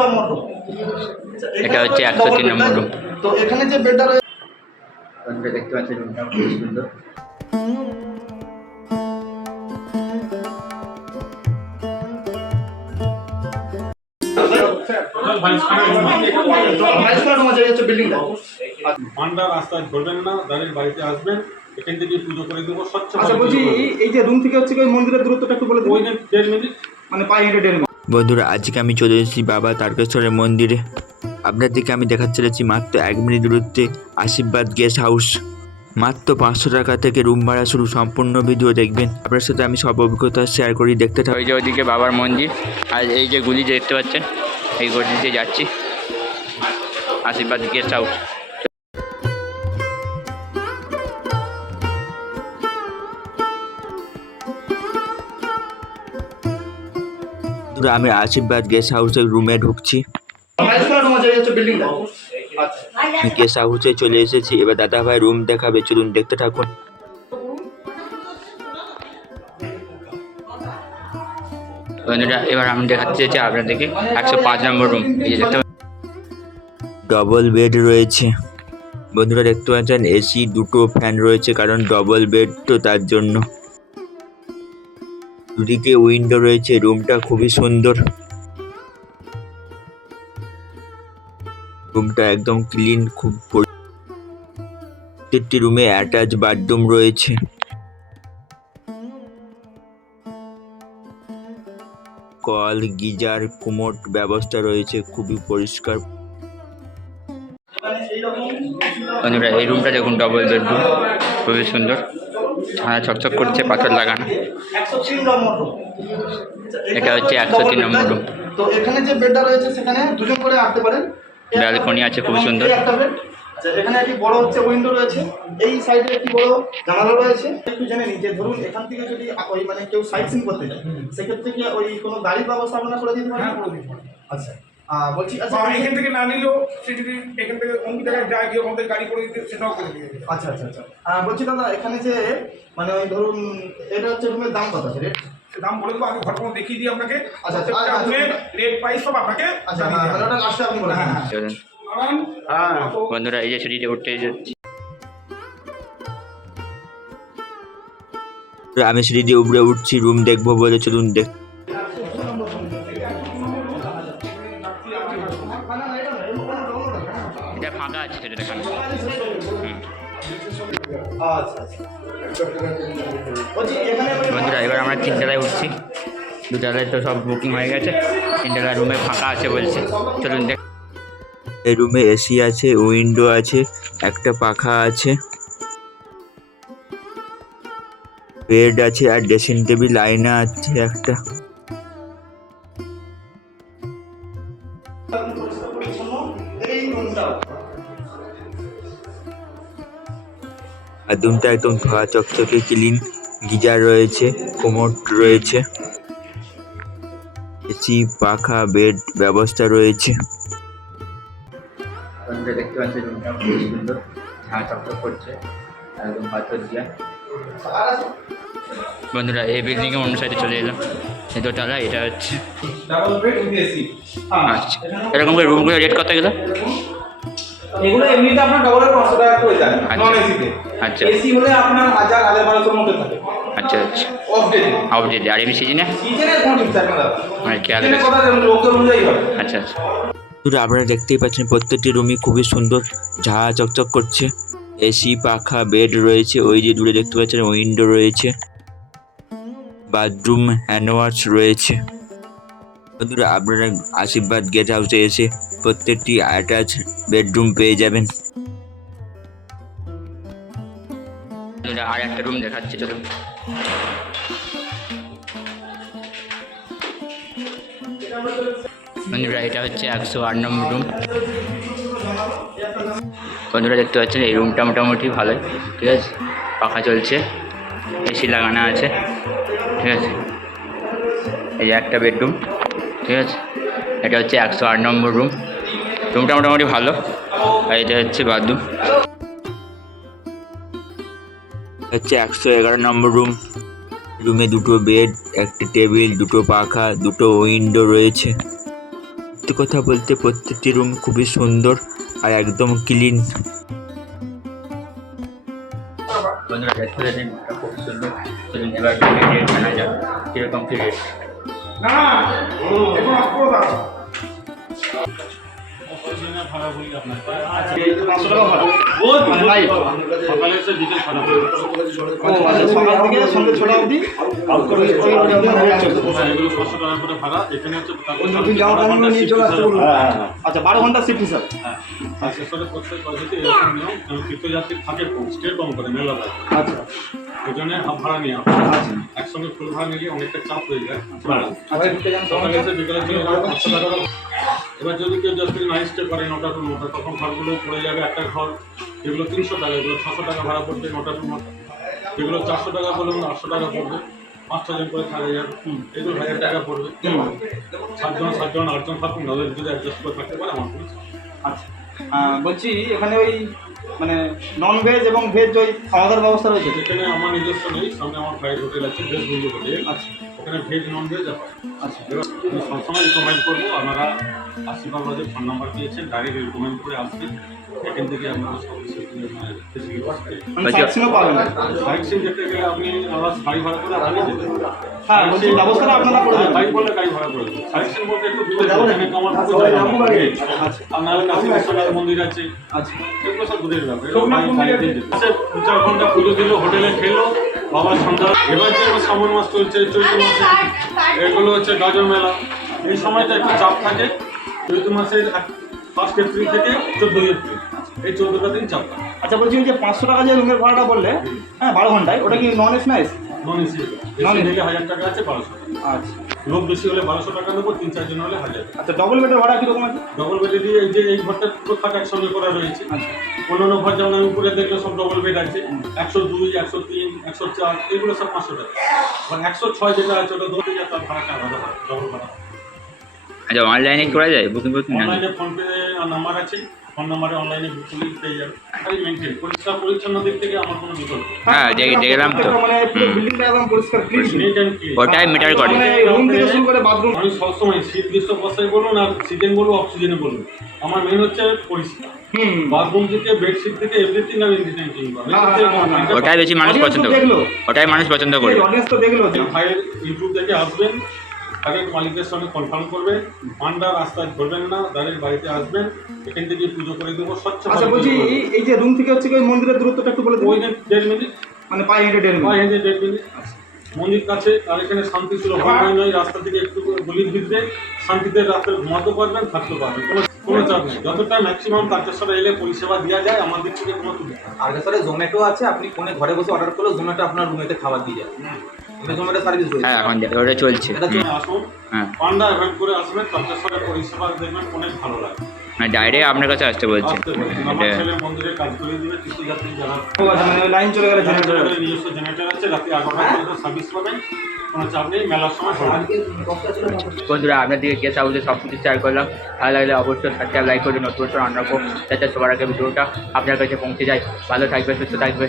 নম্বর room. এটা হচ্ছে 103 নম্বর room. তো এখানে যে বেডটা রয়েছে আপনারা দেখতে পাচ্ছেন রুমটা খুব সুন্দর। রাস্তায় ধরবেন না, দাঁড়িয়ে বাড়িতে আসবেন, এখান থেকে পুজো করে দেবো স্বচ্ছ। আচ্ছা বলছি এই যে রুম থেকে হচ্ছে ওই মন্দিরের দূরত্বটা একটু বলে ওই দিন। 1.5 মিনিট মানে পায়ে হেঁটে 1.5 মিনিট। বন্ধুরা, আজকে আমি চলে এসেছি বাবা তারকেশ্বরের মন্দিরে। আপনাদেরকে আমি দেখাতে চলেছি মাত্র 1 মিনিট দূরত্বে আশীর্বাদ গেস্ট হাউস। মাত্র 500 টাকা থেকে রুম ভাড়া শুরু। সম্পূর্ণ ভিডিও দেখবেন। আপনার সাথে আমি সব অভিজ্ঞতা শেয়ার করি, দেখতে থাকুন। ওই যে ওইদিকে বাবার মন্দির, আর এই যে গুলি দেখতে পাচ্ছেন, এই গলি দিয়ে যাচ্ছি আশীর্বাদ গেস্ট হাউস। আমি আশীর্বাদ গেস্ট হাউসের রুমে ঢুকছি। গেস্ট হাউসে চলে এসেছি। এবার দাদা ভাই রুম দেখাবে, চলুন দেখতে থাকুন। বন্ধুরা, এবার আমি দেখাতে চাইছি আপনাদেরকে 105 নম্বর রুম। এই যে দেখতে ডবল বেড রয়েছে। বন্ধুরা দেখতে পাচ্ছেন এসি, 2টো ফ্যান রয়েছে, কারণ ডবল বেড তো তার জন্য। দুদিকে উইন্ডো রয়েছে। রুমটা খুবই সুন্দর। রুমটা একদম ক্লিন, খুব প্রত্যেকটি রুমে অ্যাটাচ বাথরুম রয়েছে। কল, গিজার, কোমোড ব্যবস্থা রয়েছে, খুবই পরিষ্কার। বন্ধুরা, এই রুমটা দেখুন, ডবল বেডরুম, খুবই সুন্দর। ছায়া চকচক করছে, পাথর লাগানো। 103 নম্বর রুম। এটা হচ্ছে 103 নম্বর রুম। তো এখানে যে বেডটা রয়েছে সেখানে দুজন করে আটতে পারেন। ব্যালকনি আছে, খুবই সুন্দর। একটা বেড। এখানে একটি বড় হচ্ছে উইন্ডো রয়েছে, এই সাইডে একটি বড় জানালা রয়েছে। একটু জেনে নিন যে ধরুন এখান থেকে যদি ওই মানে কেউ সাইট সিন করতে যায়, সেক্ষেত্রে কি ওই কোনো গাড়ির ব্যবস্থা আপনারা করে দিতে পারেন? আচ্ছা বলছি, আচ্ছা এখান থেকে না নিলেও সে যদি এখান থেকে অন্য জায়গায় যায়, গিয়ে আমাদের গাড়ি করে দিতে, সেটাও করে দিয়ে দেবে। আচ্ছা আচ্ছা আচ্ছা বলছি দাদা, এখানে যে মানে ওই ধরুন এটা হচ্ছে রুমের দাম কত আছে? রেট দাম বলে দেবো, আমি ঘটনা দেখিয়ে দিই আপনাকে। আচ্ছা রেট প্রাইস সব আপনাকে। আচ্ছা ওটা লাস্টে আপনি বলে হ্যাঁ চলুন। বন্ধুরা, এই যে সিঁড়িতে উঠতে যাচ্ছি। আমি সিঁড়ি দিয়ে উপরে উঠছি রুম দেখবো বলে, চলুন দেখ। এটা ফাঁকা আছে, সেটা দেখানো। আচ্ছা বলছি এখানে বন্ধুরা, এবার আমরা 3 তলায় উঠছি। 2 তলায় তো সব বুকিং হয়ে গেছে, 3 তলায় রুমে ফাঁকা আছে বলছে। চলুন দেখ। এই রুমে এসি আছে, উইন্ডো আছে, একটা পাখা আছে, বেড আছে, আর ড্রেসিং টেবিল, আয়না আছে একটা। আর রুমটা একদম ধোয়া চকচকে ক্লিন। গিজার রয়েছে, কোমোড রয়েছে, এসি, পাখা, বেড ব্যবস্থা রয়েছে। বন্ধুরা, দেখতে পাচ্ছেন রুমটা খুব সুন্দর, ছায়া চকচক করছে, একদম পাথর দিয়া। বন্ধুরা, এই বিল্ডিং এর অন্য সাইডে চলে এলাম। এই দোতলা, এটা হচ্ছে ডাবল বেড উইথ এসি। আচ্ছা, এরকম করে রুমগুলো রেট কত গেল? এগুলো এমনিতে আপনার ডবলের 500 টাকা করে যায়, নন এসিতে। আচ্ছা এসি হলে আপনার 1000-1200 মধ্যে থাকে। আচ্ছা আচ্ছা, অফ ডে আউটডেট। আর এমনি সিজনে কোনো ঠিক থাকে না দাদা, মানে খেয়াল সিজনের আছে। কথা লোকের অনুযায়ী হয়। আচ্ছা আচ্ছা। শুধু আপনারা দেখতেই পাচ্ছেন প্রত্যেকটি রুমই খুবই সুন্দর, ঝাঁ চকচক করছে। এসি, পাখা, বেড রয়েছে। ওই যে দূরে দেখতে পাচ্ছেন উইন্ডো রয়েছে, বাথরুম, হ্যান্ড ওয়াশ রয়েছে। বন্ধুরা, আপনারা আশীর্বাদ গেস্ট হাউসে এসে প্রত্যেকটি অ্যাটাচ বেডরুম পেয়ে যাবেন। বন্ধুরা, আর একটা রুম দেখাচ্ছি, চলুন। বন্ধুরা, এটা হচ্ছে 108 নম্বর রুম। বন্ধুরা, দেখতে পাচ্ছেন এই রুমটা মোটামুটি ভালোই, ঠিক আছে। পাখা চলছে, এসি লাগানো আছে, ঠিক আছে। এই যে একটা বেডরুম, ঠিক আছে। এটা হচ্ছে 108 নম্বর রুম। রুমটা মোটামুটি ভালো। আর এটা হচ্ছে বাথরুম। হচ্ছে 111 নম্বর রুম। রুমে 2টো বেড, একটি টেবিল, 2টো পাখা, 2টো উইন্ডো রয়েছে। সত্যি কথা বলতে প্রত্যেকটি রুম খুবই সুন্দর আর একদম ক্লিন। বন্ধুরা রেস্টুরেন্টটা খুব সুন্দর, চলুন এবার রেট জানা যাক কীরকম কী রেট। না এখন অফ করে দাও। 500 টাকা ভাড়া মানে লাইভ সকালে এসে বিকেল 6টা সকাল থেকে সন্ধ্যে 6টা অবধি এগুলো 500 টাকা করে ভাড়া। এখানে হচ্ছে আচ্ছা 12 ঘন্টা শিফট হিসাব। শেষে প্রত্যেক পদ্ধতি এরকম নিয়ম, কারণ তীর্থযাত্রী থাকে কম, স্টে কম করে মেলা লাগে, আচ্ছা ওই জন্য হাফ ভাড়া নেওয়া হয়। একসঙ্গে ফুল ভাড়া নিলে অনেকটা চাপ হয়ে যায়। সকালে এসে বিকেলে চলে যাবে 500 টাকা। এবার যদি কেউ যাত্রী না স্টে করে 9টা টু 9টা, তখন ঘরগুলো পড়ে যাবে একটা ঘর, যেগুলো 300 টাকা, এগুলো 600 টাকা ভাড়া পড়বে 9টা টু 9টা। যেগুলো 400 টাকা বলুন 800 টাকা পড়বে, 5টা জন করে 1000, এগুলো 1000 টাকা পড়বে। 7জন 8জন থাকুন, ওদের যদি অ্যাডজাস্ট করে থাকতে পারে আমার কোনো চাপ নেই। আচ্ছা বলছি এখানে ওই মানে নন ভেজ এবং ভেজ ওই খাওয়া দাওয়ার ব্যবস্থা রয়েছে? এখানে আমার নিজস্ব নেই, সামনে আমার ভাইয়ের হোটেল আছে, ভেজ বন্ধু হোটেল। আচ্ছা ওখানে ভেজ নন ভেজ আছে। আচ্ছা এবার আমি সবসময় রিকমেন্ড করবো, আপনারা আশীর্বাদ বাজার ফোন নাম্বার দিয়েছেন, ডাইরেক্ট রিকমেন্ড করে আসবেন। এখান থেকে আপনারা সব কিছু মানে সাইটসিনও পাবেন? সাইট সিন যেতে গেলে আপনি আবার গাড়ি ভাড়া করে আপনি যেতে পারেন। হ্যাঁ বলছি ব্যবস্থাটা আপনারা করে দেবেন? গাড়ি বললে গাড়ি ভাড়া করে দেবেন। সাইট সিন বলতে একটু দূরে যাবেন, এখানে আমার আচ্ছা আপনার কাশী বিশ্বনাথ মন্দির আছে, আচ্ছা এগুলো সব দূরের ব্যাপার। 2-4 ঘন্টা পুজো দিল, হোটেলে খেলো, বাবার সন্ধ্যা। এবার যে শ্রাবণ মাস চলছে, চৈত্র মাসে এগুলো হচ্ছে গাজন মেলা, এই সময়টা একটু চাপ থাকে। চৈত্র মাসের 1 এপ্রিল থেকে 14 এপ্রিল, এই 14টা দিন চাপ থাকে। আচ্ছা বলছি ওই যে 500 টাকা যে রুমের ভাড়াটা বললে, হ্যাঁ 12 ঘন্টায়, ওটা কি নন এসি না এসি? নন এসি, এসি থেকে 1000 টাকা আছে, 1200 টাকা। আচ্ছা লোক বেশি হলে 1200 টাকা নেবো, 3-4 জন হলে 1000 টাকা। আচ্ছা ডবল বেডের ভাড়া কীরকম আছে? ডবল বেডে দিয়ে এই যে এই ঘরটা পুরো থাকা একসঙ্গে করা রয়েছে। আচ্ছা অন্যান্য ঘর যেমন আমি উপরে দেখলে সব ডবল বেড আছে, 102, 103, 104, এগুলো সব 500 টাকা। আর 106 যেটা আছে ওটা 2000 টাকা ভাড়াটা আলাদা হয়, ডবল ভাড়া। আচ্ছা অনলাইনে করা যায় বুকিং করতে? না অনলাইনে ফোনপে নাম্বার আছে, ফোন নাম্বারে অনলাইনে বুকিং পেয়ে যাবে। খালি মেনটেন পরিষ্কার পরিচ্ছন্ন দিক থেকে আমার কোনো বিকল্প নেই। হ্যাঁ দেখলাম তো। মানে পুরো বিল্ডিংটা একদম পরিষ্কার ক্লিন। Neat and clean। ওটাই মিটার করে। মানে রুম থেকে শুরু করে বাথরুম। আমি সবসময় শীত গ্রীষ্ম বর্ষায় বলুন আর সিজন বলুন অক্সিজেনে বলুন, আমার মেন হচ্ছে পরিষ্কার। বাথরুম থেকে বেডশিট থেকে এভরিথিং আর এভরিথিং ক্লিন পাবেন। ওটাই বেশি মানুষ পছন্দ করে, ওটাই মানুষ পছন্দ করে। অডিয়েন্স তো দেখলো যে ভাইয়ের ইউটিউব থেকে আসবেন, ডাইরেক্ট মালিকের সঙ্গে কনফার্ম করবেন, পান্ডা রাস্তায় ধরবেন না, ডাইরেক্ট বাড়িতে আসবেন, এখান থেকে পুজো করে দেবো স্বচ্ছ। আচ্ছা বলছি এই যে রুম থেকে হচ্ছে কি ওই মন্দিরের দূরত্বটা একটু বলে ওই দেবেন? 1.5 মিনিট, মানে পায়ে হেঁটে 1.5 মিনিট। 1.5 মিনিট মন্দির কাছে। আর এখানে শান্তি ছিল, ভয় নয়, রাস্তা থেকে একটু গলির ভিতরে শান্তিতে রাত্রে ঘুমাতে পারবেন, থাকতে পারবেন, কোনো চাপ নেই। যতটা ম্যাক্সিমাম তারকেশ্বরে এলে পরিষেবা দেওয়া যায় আমার দিক থেকে কোনো সুবিধা নেই। আর তাছাড়া জোম্যাটো আছে, আপনি ফোনে ঘরে বসে অর্ডার করলে জোম্যাটো আপনার রুমেতে খাবার দিয়ে যায়। এটা জোম্যাটো সার্ভিস রয়েছে। হ্যাঁ এখন ওটা চলছে। এটা আসুন, হ্যাঁ পান্ডা অ্যাভয়েড করে আসবেন, তারকেশ্বরের পরিষেবা দেখবেন অনেক ভালো লাগে। মানে ডাইরেক্ট আপনার কাছে আসতে বলছে। আসতে পারেন। আমার ছেলে মন্দিরে কাজ করে দিবে, তীর্থযাত্রী যারা ও আচ্ছা মানে লাইন চলে গেলে জেনারেটর। জেনারেটরের নিজস্ব জেনারেটর আছে, রাতে 11টা পর্যন্ত সার্ভিস পাবেন, কোনো চাপ নেই। মেলার সময় সবাই বন্ধুরা আপনাদেরকে গেস্ট হাউসে সব কিছু শেয়ার করলাম। ভালো লাগলে অবশ্যই সাবস্ক্রাইব লাইক করে নতুন রান্না করবো, যাতে সবার আগে ভিডিওটা আপনার কাছে পৌঁছে যায়। ভালো থাকবে, সুস্থ থাকবে।